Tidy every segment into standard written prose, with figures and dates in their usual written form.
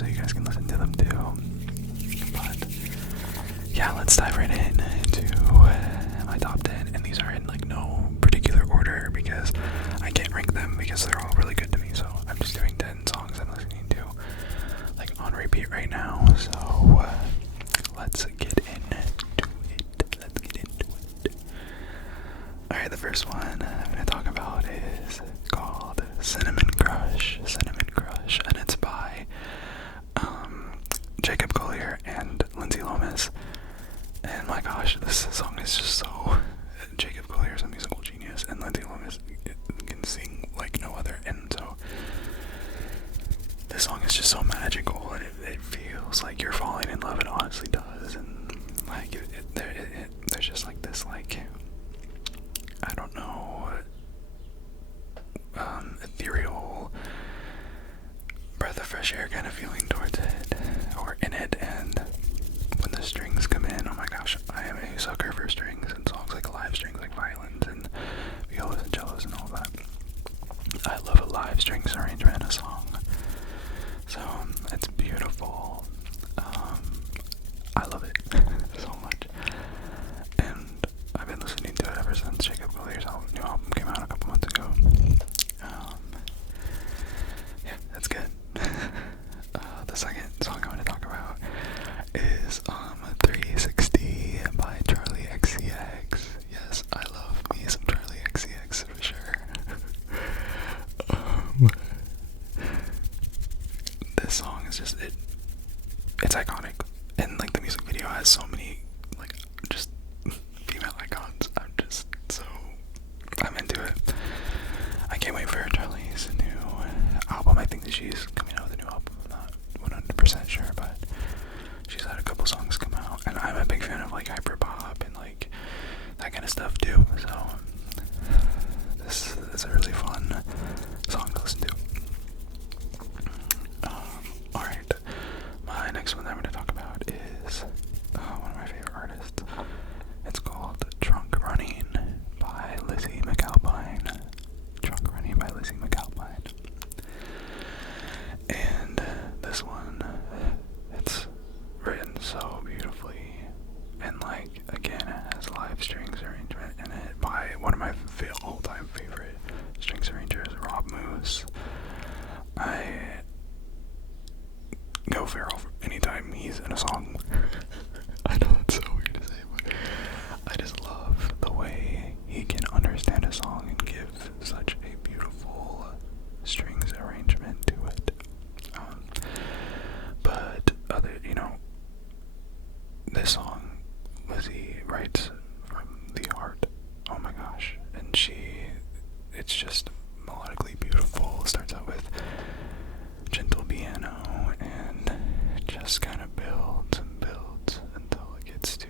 so you guys can listen to them too. But yeah, let's dive right in into my top 10, and these are in like no particular order because I can't rank them because they're all really good to me. So I'm just doing 10 songs I'm listening to like on repeat right now. So let's get into it. Alright, the first one I'm gonna talk about is called Cinnamon Crush, and it's by Jacob Collier and Lindsay Lomas. And my gosh, this song is just so... Jacob Collier is a musical genius, and Lindsay Lomas can sing like no other, and so this song is just so magical, and it feels like you're falling in love. It honestly does, and like there's just like this, like, I don't know, ethereal breath of fresh air kind of feeling towards it, or in it. And when the strings come in, oh my gosh, I am a sucker for strings and songs like live strings, like violins and violas and cellos and all that. I love a live strings arrangement in a song, so it's beautiful. I love it so much, and I've been listening to it ever since Jacob Collier's new album came out a couple months ago. Yeah, that's good. The second song I'm going to talk about is 360 by Charlie XCX. Yes, I love me some Charlie XCX for sure. This song is just, it's iconic, and like the music video has so many like just female icons. I'm into it. I can't wait for Charlie's new album. I think that she's coming out with a new album. I'm not 100% sure, but she's had a couple songs come out, and I'm a big fan of like hyperpop and like that kind of stuff too. So this is a really fun song to listen to. Alright, my next one that I'm going to talk about is one of my favorite artists. It's called Drunk Running by Lizzie McAlpine. Drunk Running by Lizzie McAlpine. And this one, it's written so beautifully, and like, again, it has live strings arrangement in it by one of my all-time favorite strings arrangers, Rob Moose. I go feral anytime he's in a song. I know it's so weird to say, but I just love the way he can understand a song and give such a beautiful strings arrangement to it. But this song, Lizzie writes from the heart. Oh my gosh, and it's just melodically beautiful. It starts out with gentle piano, and it just kind of builds and builds until it gets to,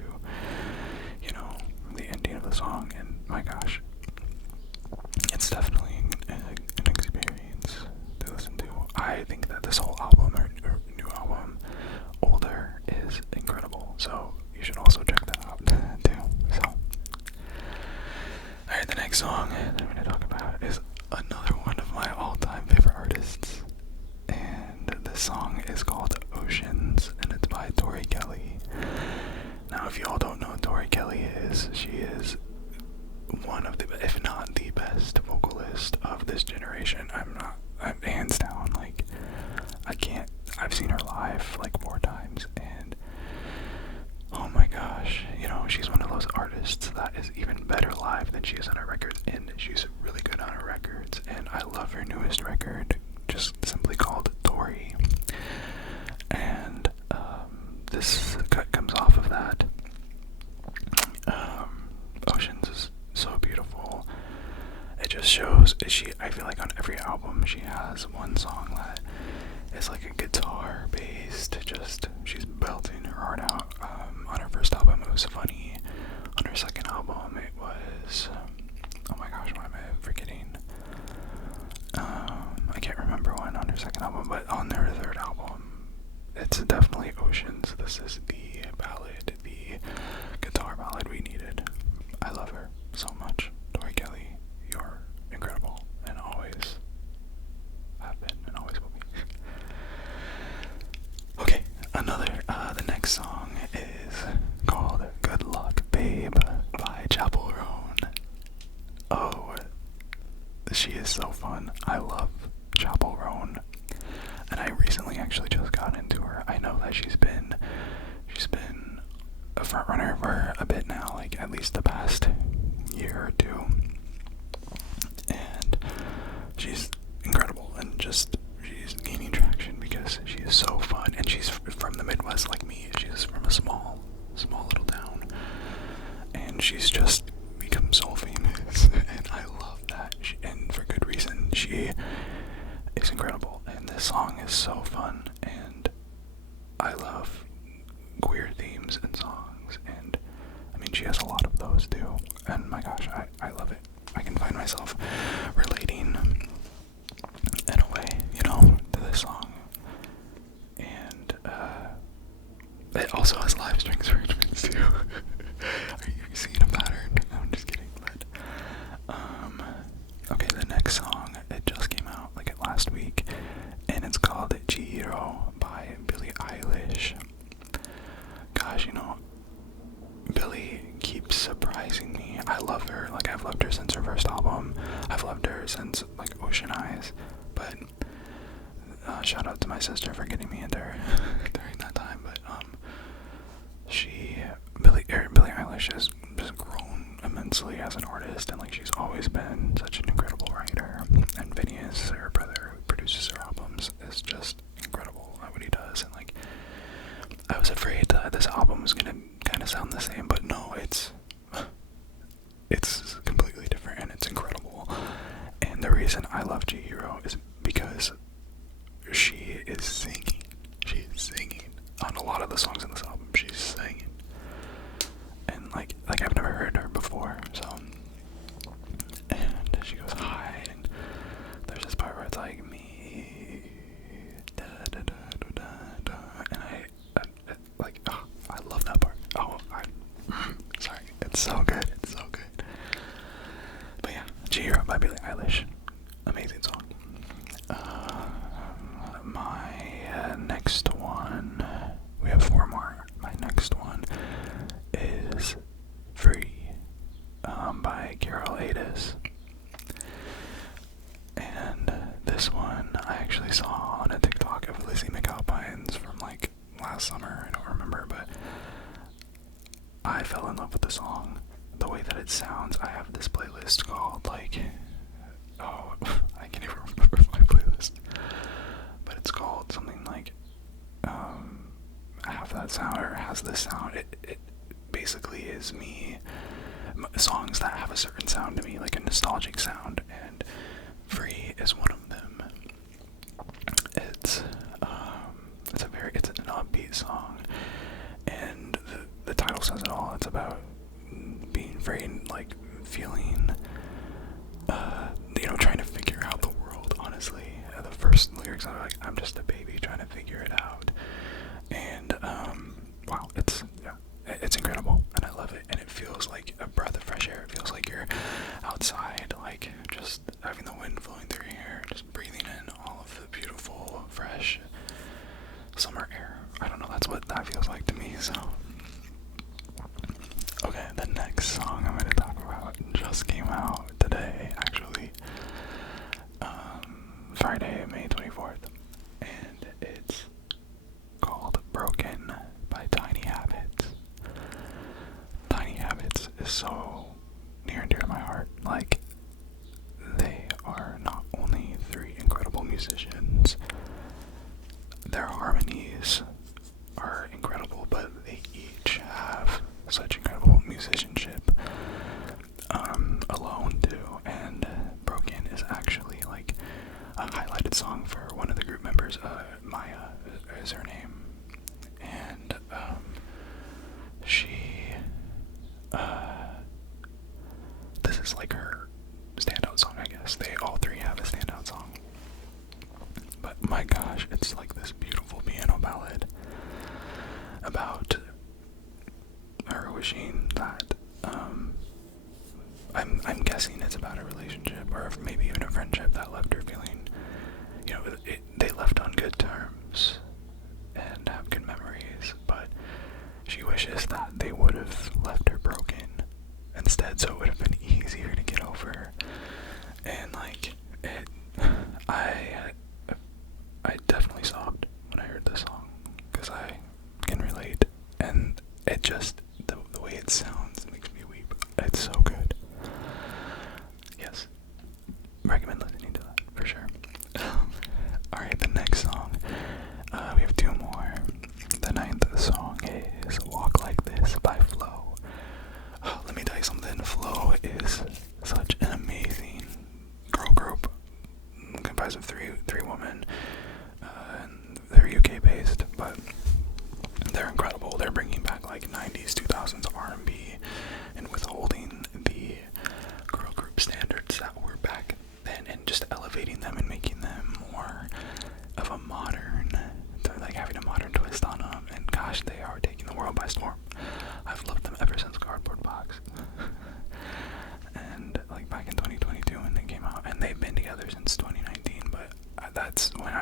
the ending of the song. And my gosh, it's definitely an experience to listen to. I think that this whole album, or new album, Older, is incredible, so you should also check that out too. So, alright, the next song that I'm going to talk about is another one of my all-time favorite artists, and this song is called Oceans, and it's by Tori Kelly. Now, if you all don't know who Tori Kelly is, she is one of the, if not the best vocalist of this generation. I'm hands down, like, I've seen her live like 4 times, and oh my gosh, she's one of those artists that is even better live than she is on her records, and she's really good on her records. And I love her newest record, just simply called Tori, and this cut comes off of that. Oceans is so beautiful. It just shows, I feel like on every album she has one song that is like a guitar based, she's belting her heart out. On her first album it was Funny. On her second album it was, oh my gosh, why am I forgetting? I can't remember one on her second album, but on her third album it's definitely Oceans. This is the ballad, the guitar ballad we needed. I love her so much. Tori Kelly, you're incredible, and always have been, and always will be. so fun. I love Chapel Roan, and I recently actually just got into her. I know that she's been a front runner for a bit now, like at least the past year or two, and she's incredible, and just she's gaining traction because she is so fun, and she's from the Midwest like me. She's from a small little town, and she's just become so famous, and I love that, and for good reason. She is incredible, and this song is so fun, and I love queer themes and songs, and I mean, she has a lot of those too, and my gosh, I love it. I can find myself relating in a way, you know, to this song, and it also has live strings arrangements too. Are you seeing a pattern? No, I'm just kidding, but okay, the next song, it just came out like last week, and it's called CHIHIRO by Billie Eilish. Gosh, you know, Billie keeps surprising me. I love her. Like, I've loved her since her first album. I've loved her since like Ocean Eyes. But shout out to my sister for getting me into her during that time. But Billie Eilish has just grown immensely as an artist, and like she's always been such an incredible writer. And Phineas, her brother, who produces her albums, is just incredible at what he does. And like, I was afraid that this album was gonna kind of sound the same, but no, it's completely different, and it's incredible. And the reason I love CHIHIRO is because she is singing. She's singing on a lot of the songs in this album. She's singing, and like I've never heard her before. So, and she goes high, and there's this part where it's like me, da da da da da, da, and I love that part. Sorry, it's so good. It's so good. But yeah, CHIHIRO by Billie Eilish, amazing song. My next one, we have 4 more. My next one is Free by Carol Adis. And this one I actually saw on a TikTok of Lizzie McAlpine's from like last summer. I don't remember, but I fell in love with the song. The way that it sounds. I have this playlist called like, oh, I can't even remember my playlist, but it's called something like have that sound, or has this sound. It basically is me, songs that have a certain sound to me, like a nostalgic sound, and Free is one of them. It's an upbeat song, and the title says it all. It's about being free and like feeling, trying to figure out the world, honestly. The first lyrics are like, I'm just a baby trying to figure it out. And wow, it's incredible, and I love it, and it feels like a breath of fresh air. It feels like you're outside, like just having the wind flowing through your hair, just breathing in all of the beautiful, fresh summer air. I don't know, that's what that feels like to me. So okay, the next song I'm going to talk about just came out today, actually, Friday, May 24th, and it's called Broken by Tiny Habits. Tiny Habits is so near and dear to my heart. Like, they are not only 3 incredible musicians, their harmonies are incredible, but they each have such incredible musicianship alone too. And Broken is actually like a highlighted song for one of the group members. Maya is her name, and this is like her standout song, I guess. They all 3 have a standout song, but my gosh, it's like this beautiful piano ballad about her wishing that I'm guessing it's about a relationship, or maybe even a friendship that left her feeling, they left on good terms and have good memories, but she wishes that they would have left her broken instead, so it would have been easier to get over. And like,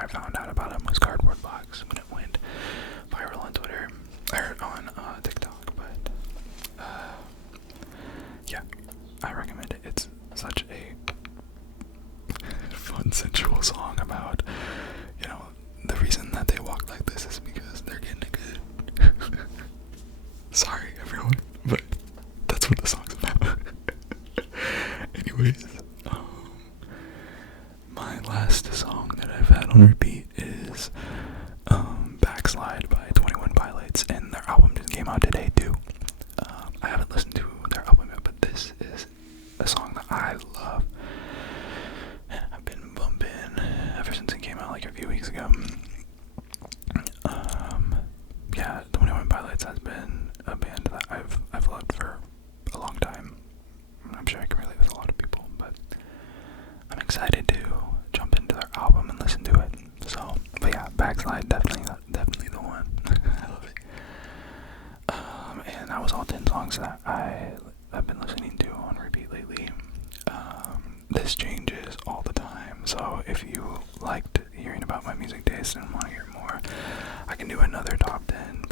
found out about him was Cardboard Box when it went viral on Twitter, or on TikTok, but yeah, I recommend it. It's such a fun, sensual song about, you know, the reason that they walk like this is because they're getting it good. Sorry, everyone, but that's what the song's about. Anyways, my last song that I've had on repeat is Backslide by 21 Pilots, and their album just came out today too. I haven't listened to their album yet, but this is a song that I love. I've been bumping ever since it came out like a few weeks ago. Yeah, 21 Pilots has been a band that I've loved for a long time. I'm sure I can relate with a lot of people, but I'm excited to jump into their album and listen to it. So, but yeah, Backslide, definitely the one. I love it. And that was all 10 songs that I've been listening to on repeat lately. This changes all the time, so if you liked hearing about my music taste and want to hear more, I can do another top 10,